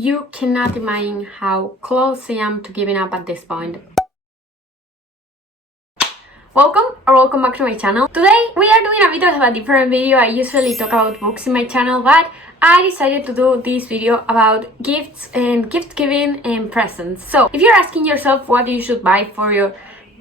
You cannot imagine how close I am to giving up at this point. Welcome back to my channel. Today we are doing a bit of a different video. I usually talk about books in my channel, but I decided to do this video about gifts and gift giving and presents. So if you're asking yourself what you should buy for your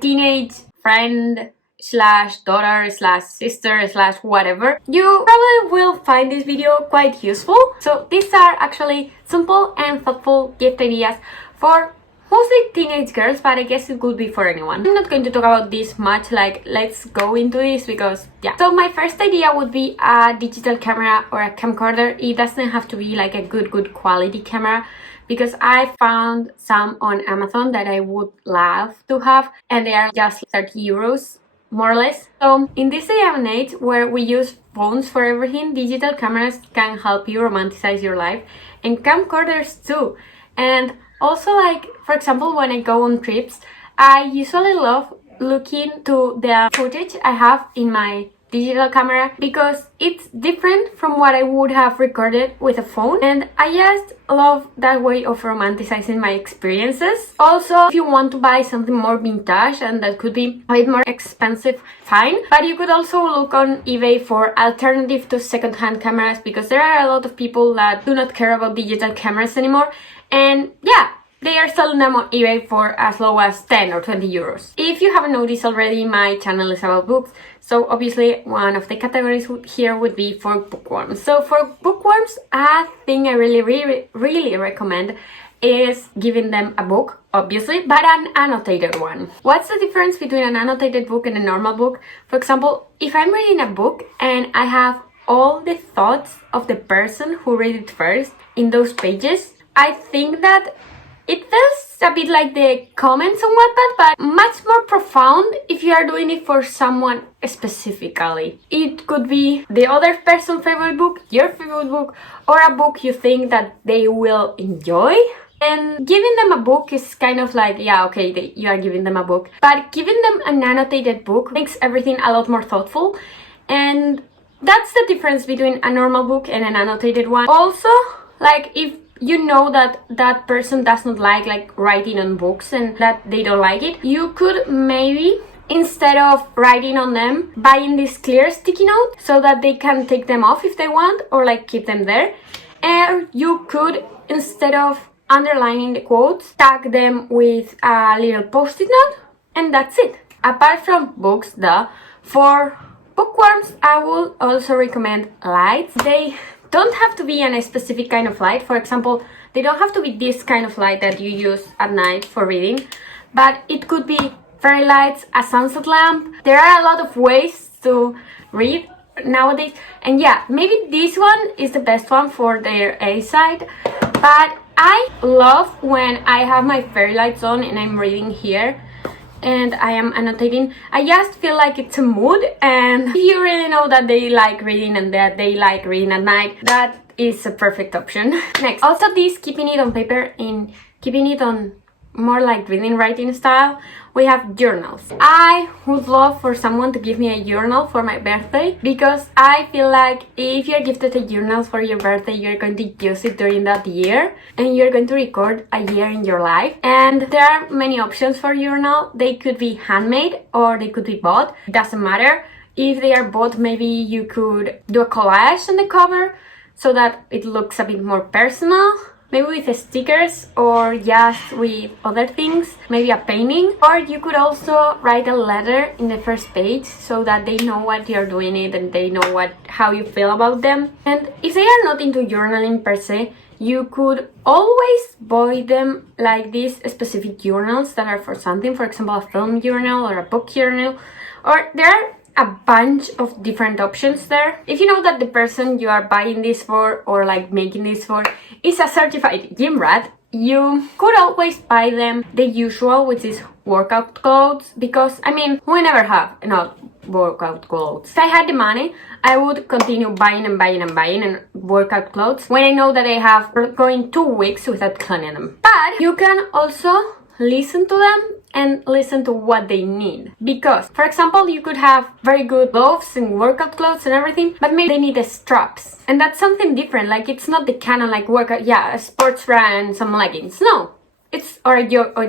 teenage friend slash daughter slash sister slash whatever, you probably will find this video quite useful. So these are actually simple and thoughtful gift ideas for mostly teenage girls, but I guess it could be for anyone. I'm not going to talk about this much, like let's go into this because yeah. So my first idea would be a digital camera or a camcorder. It doesn't have to be like a good quality camera, because I found some on Amazon that I would love to have, and they are just 30 euros more or less. So in this day and age where we use phones for everything, digital cameras can help you romanticize your life, and camcorders too. And also, like, for example, when I go on trips, I usually love looking to the footage I have in my digital camera because it's different from what I would have recorded with a phone, and I just love that way of romanticizing my experiences. Also, if you want to buy something more vintage and that could be a bit more expensive, fine, but you could also look on eBay for alternative to second-hand cameras, because there are a lot of people that do not care about digital cameras anymore, and yeah, they are selling them on eBay for as low as 10 or 20 euros. If you haven't noticed already, my channel is about books, so obviously one of the categories here would be for bookworms. So for bookworms, a thing I really recommend is giving them a book, obviously, but an annotated one. What's the difference between an annotated book and a normal book? For example, if I'm reading a book and I have all the thoughts of the person who read it first in those pages, I think that it feels a bit like the comments on Wattpad, but much more profound if you are doing it for someone specifically. It could be the other person's favorite book, your favorite book, or a book you think that they will enjoy. And giving them a book is kind of like, yeah, okay, you are giving them a book. But giving them an annotated book makes everything a lot more thoughtful. And that's the difference between a normal book and an annotated one. Also, like, if you know that that person does not like writing on books and that they don't like it, you could maybe, instead of writing on them, buying this clear sticky note so that they can take them off if they want, or like keep them there. And you could, instead of underlining the quotes, tag them with a little post-it note, and that's it. Apart from books, for bookworms, I would also recommend lights. They don't have to be a specific kind of light. For example, they don't have to be this kind of light that you use at night for reading, but it could be fairy lights, a sunset lamp. There are a lot of ways to read nowadays, and yeah, maybe this one is the best one for their A side. But I love when I have my fairy lights on and I'm reading here and I am annotating. I just feel like it's a mood, and if you really know that they like reading and that they like reading at night, that is a perfect option. Next, also this keeping it on paper and keeping it on more like reading writing style, we have journals. I would love for someone to give me a journal for my birthday, because I feel like if you're gifted a journal for your birthday, you're going to use it during that year and you're going to record a year in your life. And there are many options for journal. They could be handmade or they could be bought. It doesn't matter. If they are bought, maybe you could do a collage on the cover so that it looks a bit more personal. Maybe with stickers or just with other things, maybe a painting. Or you could also write a letter in the first page so that they know what you're doing it and they know how you feel about them. And if they are not into journaling per se, you could always buy them like these specific journals that are for something. For example, a film journal or a book journal. Or there are a bunch of different options there. If you know that the person you are buying this for or like making this for is a certified gym rat, you could always buy them the usual, which is workout clothes, because I mean, we never have enough workout clothes. If I had the money, I would continue buying and workout clothes when I know that I have going 2 weeks without cleaning them. But you can also listen to them and listen to what they need. Because, for example, you could have very good gloves and workout clothes and everything, but maybe they need the straps. And that's something different. Like, it's not the canon like workout, yeah, a sports bra and some leggings. No. It's or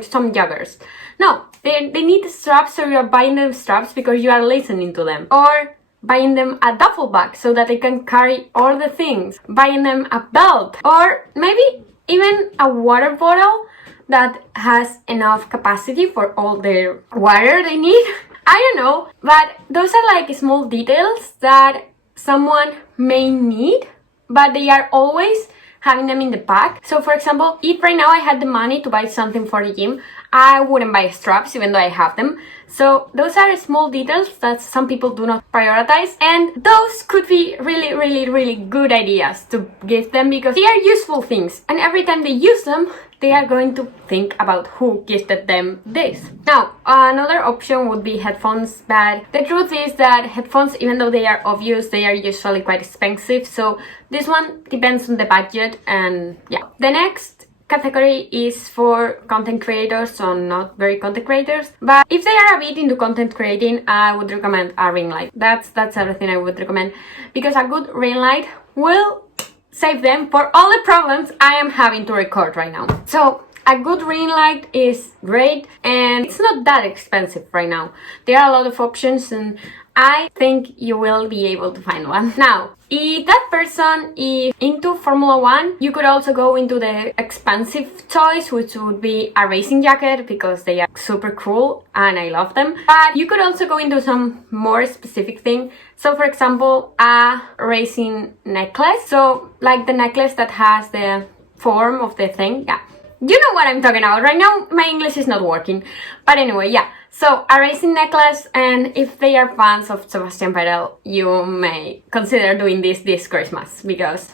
some joggers. No, they need the straps, so you're buying them straps because you are listening to them. Or buying them a duffel bag so that they can carry all the things. Buying them a belt. Or maybe even a water bottle that has enough capacity for all the water they need. I don't know, but those are like small details that someone may need, but they are always having them in the pack. So for example, if right now I had the money to buy something for the gym, I wouldn't buy straps even though I have them. So those are small details that some people do not prioritize, and those could be really good ideas to give them because they are useful things, and every time they use them they are going to think about who gifted them this. Now, another option would be headphones, but the truth is that headphones, even though they are obvious, they are usually quite expensive, so this one depends on the budget. And yeah, the next category is for content creators, so not very content creators, but if they are a bit into content creating, I would recommend a ring light. That's everything I would recommend, because a good ring light will save them for all the problems I am having to record right now. So a good ring light is great, and it's not that expensive right now. There are a lot of options, and I think you will be able to find one. Now, if that person is into Formula 1, you could also go into the expensive choice, which would be a racing jacket, because they are super cool and I love them. But you could also go into some more specific thing. So for example, a racing necklace. So like the necklace that has the form of the thing. Yeah, you know what I'm talking about. Right now my English is not working. But anyway, yeah. So a racing necklace, and if they are fans of Sebastian Vettel, you may consider doing this Christmas, because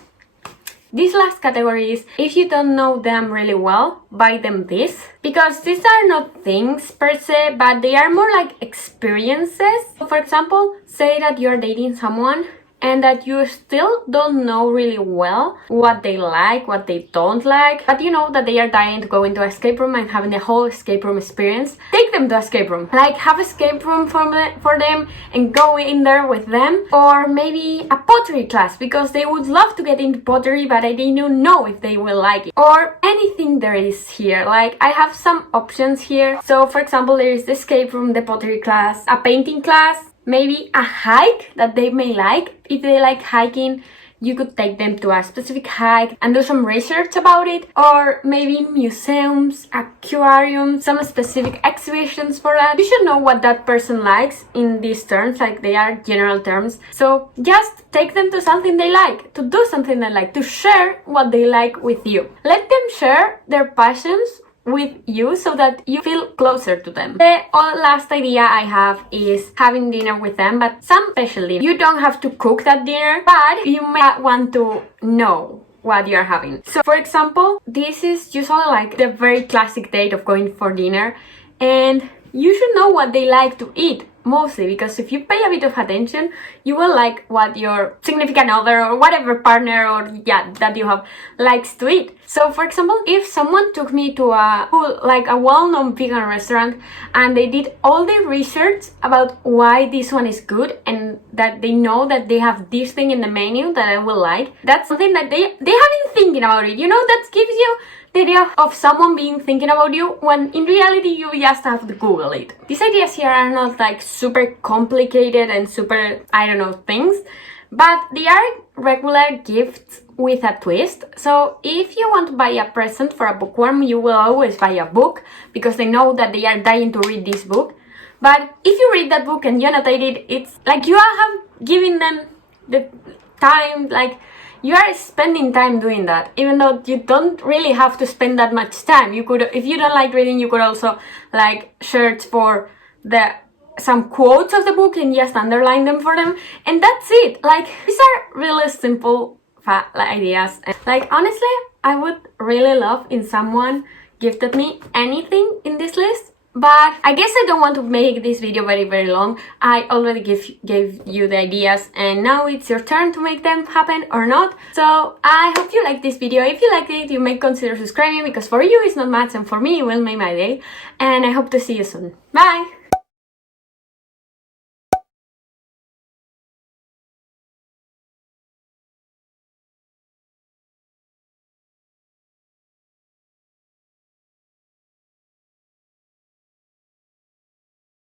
this last category is, if you don't know them really well, buy them this, because these are not things per se, but they are more like experiences. For example, say that you're dating someone and that you still don't know really well what they like, what they don't like, but you know that they are dying to go into an escape room and having the whole escape room experience. Take them to escape room. Like, have escape room for them and go in there with them. Or maybe a pottery class, because they would love to get into pottery, but I don't know if they will like it. Or anything there is here. Like, I have some options here. So for example, there is the escape room, the pottery class, a painting class, maybe a hike that they may like. If they like hiking, you could take them to a specific hike and do some research about it. Or maybe museums, aquariums, some specific exhibitions for that. You should know what that person likes in these terms, like they are general terms. So just take them to something they like, to do something they like, to share what they like with you. Let them share their passions with you so that you feel closer to them. The last idea I have is having dinner with them, but some special dinner. You don't have to cook that dinner, but you may want to know what you're having. So for example, this is usually like the very classic date of going for dinner, and you should know what they like to eat. Mostly because if you pay a bit of attention, you will like what your significant other or whatever partner or that you have likes to eat. So for example, if someone took me to a well-known vegan restaurant and they did all the research about why this one is good and that they know that they have this thing in the menu that I will like, that's something that they have been thinking about it. You know, that gives you the idea of someone being thinking about you, when in reality you just have to Google it. These ideas here are not like super complicated and super, I don't know, things, but they are regular gifts with a twist. So if you want to buy a present for a bookworm, you will always buy a book because they know that they are dying to read this book. But if you read that book and you annotate it, it's like you have given them the time, like you are spending time doing that, even though you don't really have to spend that much time. You could, if you don't like reading, you could also like search for some quotes of the book and just underline them for them, and that's it. Like, these are really simple ideas. And like, honestly, I would really love if someone gifted me anything in this list, But I guess I don't want to make this video very long. I already gave you the ideas and now it's your turn to make them happen or not. So I hope you like this video. If you liked it, you may consider subscribing because for you it's not much and for me it will make my day. And I hope to see you soon. Bye!